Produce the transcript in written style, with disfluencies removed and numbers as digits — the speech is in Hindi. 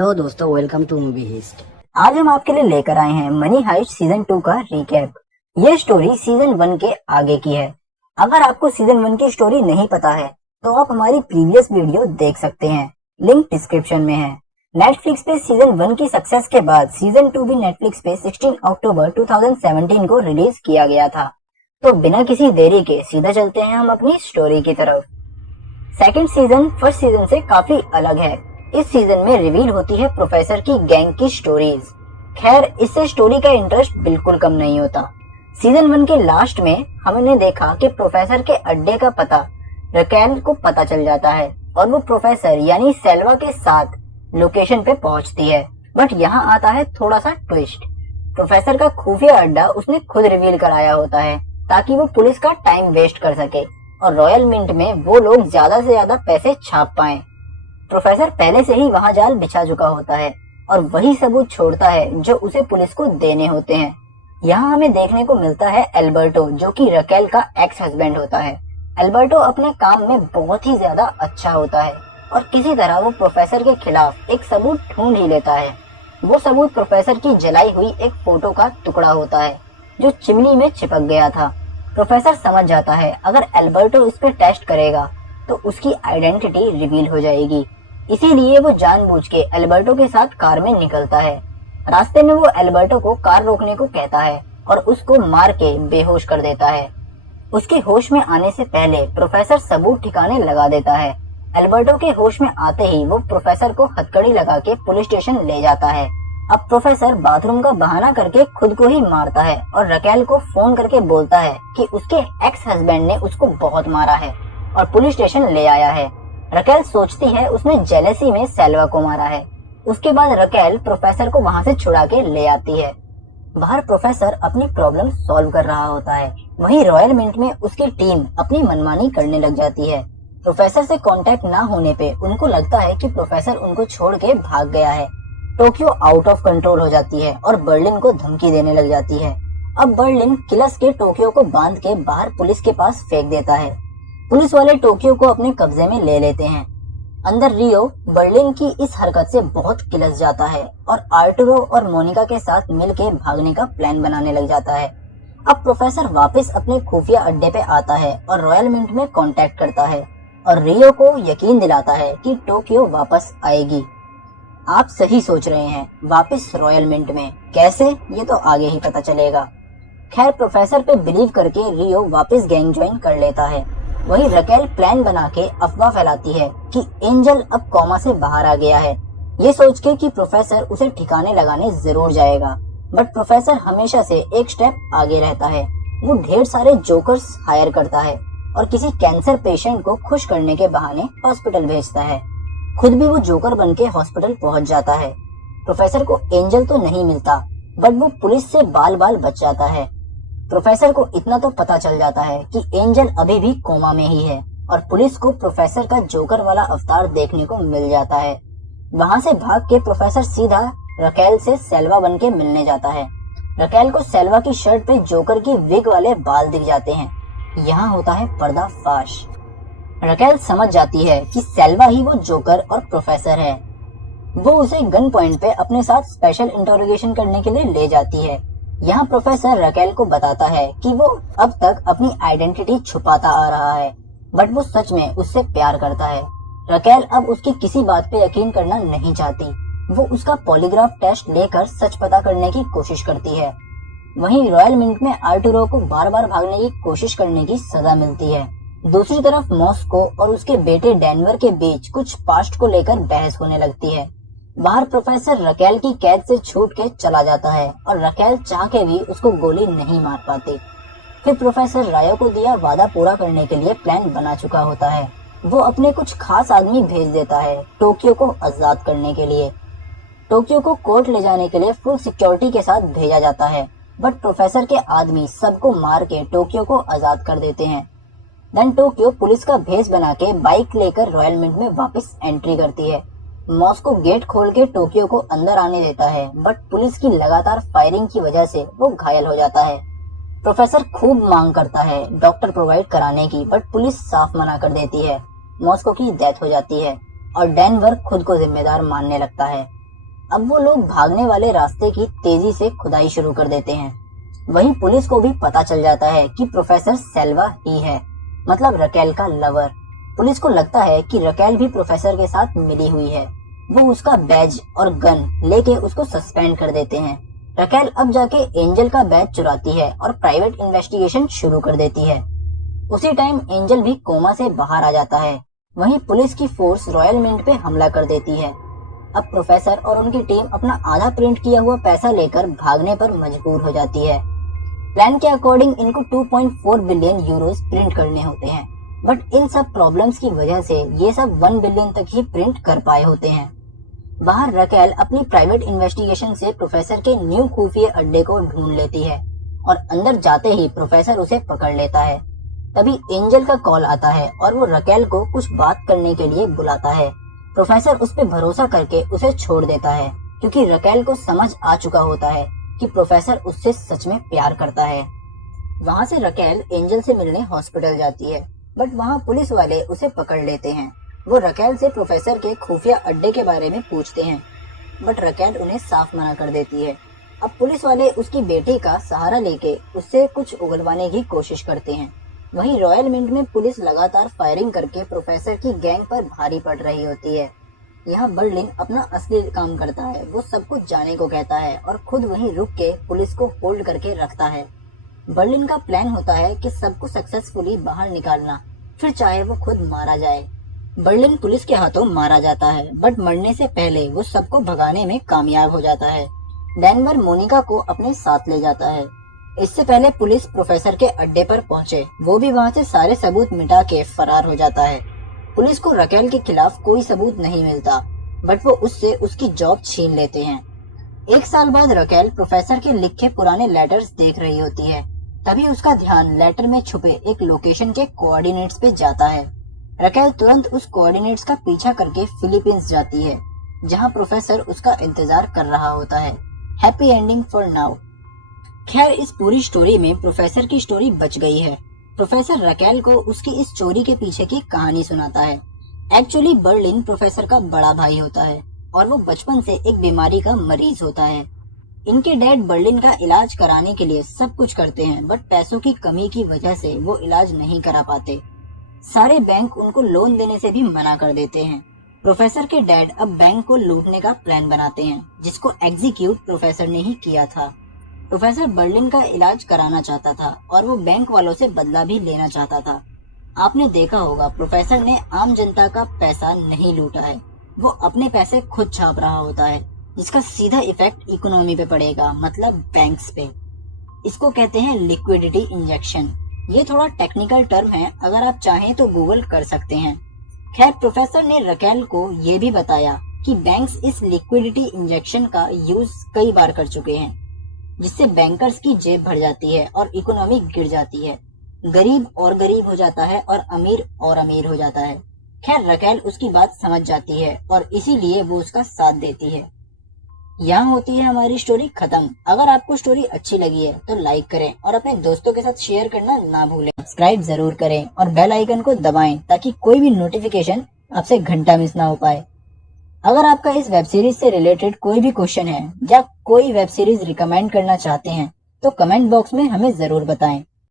तो दोस्तों वेलकम टू मूवी हिस्ट। आज हम आपके लिए लेकर आए हैं मनी हाइस्ट सीजन 2 का रिकैप। यह स्टोरी सीजन 1 के आगे की है। अगर आपको सीजन 1 की स्टोरी नहीं पता है तो आप हमारी प्रीवियस वीडियो देख सकते हैं, लिंक डिस्क्रिप्शन में है। नेटफ्लिक्स पे सीजन 1 की सक्सेस के बाद सीजन 2 भी नेटफ्लिक्स पे 16 अक्टूबर 2017 को रिलीज किया गया था। तो बिना किसी देरी के सीधा चलते हैं हम अपनी स्टोरी की तरफ। सेकंड सीजन फर्स्ट सीजन से काफी अलग है। इस सीजन में रिवील होती है प्रोफेसर की गैंग की स्टोरीज। खैर, इससे स्टोरी का इंटरेस्ट बिल्कुल कम नहीं होता। सीजन 1 के लास्ट में हमने देखा कि प्रोफेसर के अड्डे का पता रकेल को पता चल जाता है और वो प्रोफेसर यानी सेल्वा के साथ लोकेशन पे पहुंचती है। बट यहाँ आता है थोड़ा सा ट्विस्ट। प्रोफेसर का खुफिया अड्डा उसने खुद रिवील कराया होता है ताकि वो पुलिस का टाइम वेस्ट कर सके और रॉयल मिंट में वो लोग ज्यादा से ज्यादा पैसे छाप पाएं। प्रोफेसर पहले से ही वहां जाल बिछा चुका होता है और वही सबूत छोड़ता है जो उसे पुलिस को देने होते हैं। यहाँ हमें देखने को मिलता है एल्बर्टो, जो कि रकेल का एक्स हस्बैंड होता है। एल्बर्टो अपने काम में बहुत ही ज्यादा अच्छा होता है और किसी तरह वो प्रोफेसर के खिलाफ एक सबूत ढूंढ ही लेता है। वो सबूत प्रोफेसर की जलाई हुई एक फोटो का टुकड़ा होता है जो चिमनी में चिपक गया था। प्रोफेसर समझ जाता है अगर एल्बर्टो इस पे टेस्ट करेगा तो उसकी आइडेंटिटी रिवील हो जाएगी। इसीलिए वो जानबूझ के एल्बर्टो के साथ कार में निकलता है। रास्ते में वो एल्बर्टो को कार रोकने को कहता है और उसको मार के बेहोश कर देता है। उसके होश में आने से पहले प्रोफेसर सबूत ठिकाने लगा देता है। एल्बर्टो के होश में आते ही वो प्रोफेसर को हथकड़ी लगा के पुलिस स्टेशन ले जाता है। अब प्रोफेसर बाथरूम का बहाना करके खुद को ही मारता है और रकेल को फोन करके बोलता है कि उसके एक्स हस्बैंड ने उसको बहुत मारा है और पुलिस स्टेशन ले आया है। रकेल सोचती है उसने जेलसी में सेल्वा को मारा है। उसके बाद रकेल प्रोफेसर को वहां से छुड़ा के ले आती है। बाहर प्रोफेसर अपनी प्रॉब्लम सॉल्व कर रहा होता है, वहीं रॉयल मिंट में उसकी टीम अपनी मनमानी करने लग जाती है। प्रोफेसर से कांटेक्ट ना होने पे उनको लगता है कि प्रोफेसर उनको छोड़ के भाग गया है। टोक्यो आउट ऑफ कंट्रोल हो जाती है और बर्लिन को धमकी देने लग जाती है। अब बर्लिन किलस के टोक्यो को बांध के बाहर पुलिस के पास फेंक देता है। पुलिस वाले टोक्यो को अपने कब्जे में ले लेते हैं। अंदर रियो बर्लिन की इस हरकत से बहुत किलस जाता है और आर्टुरो और मोनिका के साथ मिलके भागने का प्लान बनाने लग जाता है। अब प्रोफेसर वापस अपने खुफिया अड्डे पे आता है और रॉयल मिंट में कांटेक्ट करता है और रियो को यकीन दिलाता है कि टोक्यो वापस आएगी। आप सही सोच रहे हैं, वापस रॉयल मिंट में कैसे, ये तो आगे ही पता चलेगा। खैर, प्रोफेसर पे बिलीव करके रियो वापस गैंग ज्वाइन कर लेता है। वहीं रकेल प्लान बना के अफवाह फैलाती है कि एंजल अब कोमा से बाहर आ गया है, ये सोच के कि प्रोफेसर उसे ठिकाने लगाने जरूर जाएगा। बट प्रोफेसर हमेशा से एक स्टेप आगे रहता है। वो ढेर सारे जोकर्स हायर करता है और किसी कैंसर पेशेंट को खुश करने के बहाने हॉस्पिटल भेजता है। खुद भी वो जोकर बन के हॉस्पिटल पहुंच जाता है। प्रोफेसर को एंजल तो नहीं मिलता बट वो पुलिस से बाल बाल बच जाता है। प्रोफेसर को इतना तो पता चल जाता है कि एंजल अभी भी कोमा में ही है और पुलिस को प्रोफेसर का जोकर वाला अवतार देखने को मिल जाता है। वहां से भाग के प्रोफेसर सीधा रकेल से सेल्वा बन के मिलने जाता है। रकेल को सेल्वा की शर्ट पे जोकर की विग वाले बाल दिख जाते हैं। यहाँ होता है पर्दाफाश। रकेल समझ जाती है कि सेल्वा ही वो जोकर और प्रोफेसर है। वो उसे गन पॉइंट पे अपने साथ स्पेशल इंटरोगेशन करने के लिए ले जाती है। यहाँ प्रोफेसर रकेल को बताता है कि वो अब तक अपनी आइडेंटिटी छुपाता आ रहा है बट वो सच में उससे प्यार करता है। रकेल अब उसकी किसी बात पे यकीन करना नहीं चाहती। वो उसका पॉलीग्राफ टेस्ट लेकर सच पता करने की कोशिश करती है। वहीं रॉयल मिंट में आर्टुरो को बार बार भागने की कोशिश करने की सजा मिलती है। दूसरी तरफ मॉस्को और उसके बेटे डेनवर के बीच कुछ पास्ट को लेकर बहस होने लगती है। बाहर प्रोफेसर रकेल की कैद से छूट के चला जाता है और रकेल चाह के भी उसको गोली नहीं मार पाती। फिर प्रोफेसर रायो को दिया वादा पूरा करने के लिए प्लान बना चुका होता है। वो अपने कुछ खास आदमी भेज देता है टोक्यो को आजाद करने के लिए। टोक्यो को कोर्ट ले जाने के लिए फुल सिक्योरिटी के साथ भेजा जाता है बट प्रोफेसर के आदमी सबको मार के टोक्यो को आजाद कर देते हैं। देन टोक्यो पुलिस का भेष बना के बाइक लेकर रॉयल मिंट में वापस एंट्री करती है। मॉस्को गेट खोल के टोक्यो को अंदर आने देता है बट पुलिस की लगातार फायरिंग की वजह से वो घायल हो जाता है। प्रोफेसर खूब मांग करता है डॉक्टर प्रोवाइड कराने की बट पुलिस साफ मना कर देती है। मॉस्को की डेथ हो जाती है और डेनवर खुद को जिम्मेदार मानने लगता है। अब वो लोग भागने वाले रास्ते की तेजी से खुदाई शुरू कर देते हैं। वहीं पुलिस को भी पता चल जाता है कि प्रोफेसर सेल्वा ही है, मतलब रकेल का लवर। पुलिस को लगता है कि रकेल भी प्रोफेसर के साथ मिली हुई है। वो उसका बैज और गन लेके उसको सस्पेंड कर देते हैं। रकेल अब जाके एंजल का बैज चुराती है और प्राइवेट इन्वेस्टिगेशन शुरू कर देती है। उसी टाइम एंजल भी कोमा से बाहर आ जाता है। वहीं पुलिस की फोर्स रॉयल मिंट पे हमला कर देती है। अब प्रोफेसर और उनकी टीम अपना आधा प्रिंट किया हुआ पैसा लेकर भागने पर मजबूर हो जाती है। प्लान के अकॉर्डिंग इनको 2.4 बिलियन यूरोस प्रिंट करने होते हैं, बट इन सब प्रॉब्लम्स की वजह से ये सब 1 बिलियन तक ही प्रिंट कर पाए होते हैं। बाहर रकेल अपनी प्राइवेट इन्वेस्टिगेशन से प्रोफेसर के न्यू खुफिया अड्डे को ढूंढ लेती है और अंदर जाते ही प्रोफेसर उसे पकड़ लेता है। तभी एंजल का कॉल आता है और वो रकेल को कुछ बात करने के लिए बुलाता है। प्रोफेसर उस पर भरोसा करके उसे छोड़ देता है, क्योंकि रकेल को समझ आ चुका होता है कि प्रोफेसर उससे सच में प्यार करता है। वहाँ से रकेल एंजल से मिलने हॉस्पिटल जाती है, बट वहाँ पुलिस वाले उसे पकड़ लेते हैं। वो रकेल से प्रोफेसर के खुफिया अड्डे के बारे में पूछते हैं, बट रकेल उन्हें साफ मना कर देती है। अब पुलिस वाले उसकी बेटी का सहारा लेके उससे कुछ उगलवाने की कोशिश करते हैं। वहीं रॉयल मिंट में पुलिस लगातार फायरिंग करके प्रोफेसर की गैंग पर भारी पड़ रही होती है। यहाँ बर्लिन अपना असली काम करता है। वो सब कुछ जाने को कहता है और खुद वहीं रुक के पुलिस को होल्ड करके रखता है। बर्लिन का प्लान होता है कि सबको सक्सेसफुली बाहर निकालना, फिर चाहे वो खुद मारा जाए। बर्लिन पुलिस के हाथों मारा जाता है, बट मरने से पहले वो सबको भगाने में कामयाब हो जाता है। डेनवर मोनिका को अपने साथ ले जाता है। इससे पहले पुलिस प्रोफेसर के अड्डे पर पहुंचे, वो भी वहां से सारे सबूत मिटा के फरार हो जाता है। पुलिस को रकेल के खिलाफ कोई सबूत नहीं मिलता, बट वो उससे उसकी जॉब छीन लेते हैं। 1 साल बाद रकेल प्रोफेसर के लिखे पुराने लेटर्स देख रही होती है। तभी उसका ध्यान लेटर में छुपे एक लोकेशन के कोऑर्डिनेट्स पे जाता है। रकेल तुरंत उस कोऑर्डिनेट्स का पीछा करके फिलीपींस जाती है, जहां प्रोफेसर उसका इंतजार कर रहा होता है। Happy ending for now. खैर, इस पूरी स्टोरी में प्रोफेसर की स्टोरी बच गई है। प्रोफेसर रकेल को उसकी इस चोरी के पीछे की कहानी सुनाता है। एक्चुअली बर्लिन प्रोफेसर का बड़ा भाई होता है और वो बचपन से एक बीमारी का मरीज होता है। इनके डैड बर्लिन का इलाज कराने के लिए सब कुछ करते हैं, बट पैसों की कमी की वजह से वो इलाज नहीं करा पाते। सारे बैंक उनको लोन देने से भी मना कर देते हैं। प्रोफेसर के डैड अब बैंक को लूटने का प्लान बनाते हैं, जिसको एग्जीक्यूट प्रोफेसर ने ही किया था। प्रोफेसर बर्लिन का इलाज कराना चाहता था और वो बैंक वालों से बदला भी लेना चाहता था। आपने देखा होगा, प्रोफेसर ने आम जनता का पैसा नहीं लूटा है, वो अपने पैसे खुद छाप रहा होता है, जिसका सीधा इफेक्ट इकोनॉमी पे पड़ेगा, मतलब बैंक्स पे। इसको कहते हैं लिक्विडिटी इंजेक्शन। ये थोड़ा टेक्निकल टर्म है, अगर आप चाहें तो गूगल कर सकते हैं। खैर, प्रोफेसर ने रकेल को ये भी बताया कि बैंक्स इस लिक्विडिटी इंजेक्शन का यूज कई बार कर चुके हैं, जिससे बैंकर्स की जेब भर जाती है और इकोनॉमी गिर जाती है। गरीब और गरीब हो जाता है और अमीर हो जाता है। खैर, रकेल उसकी बात समझ जाती है और इसीलिए वो उसका साथ देती है। यहाँ होती है हमारी स्टोरी खत्म। अगर आपको स्टोरी अच्छी लगी है तो लाइक करें और अपने दोस्तों के साथ शेयर करना ना भूलें। सब्सक्राइब जरूर करें और बेल आइकन को दबाएं ताकि कोई भी नोटिफिकेशन आपसे घंटा मिस ना हो पाए। अगर आपका इस वेब सीरीज से रिलेटेड कोई भी क्वेश्चन है या कोई वेब सीरीज रिकमेंड करना चाहते हैं तो कमेंट बॉक्स में हमें जरूर बताएं।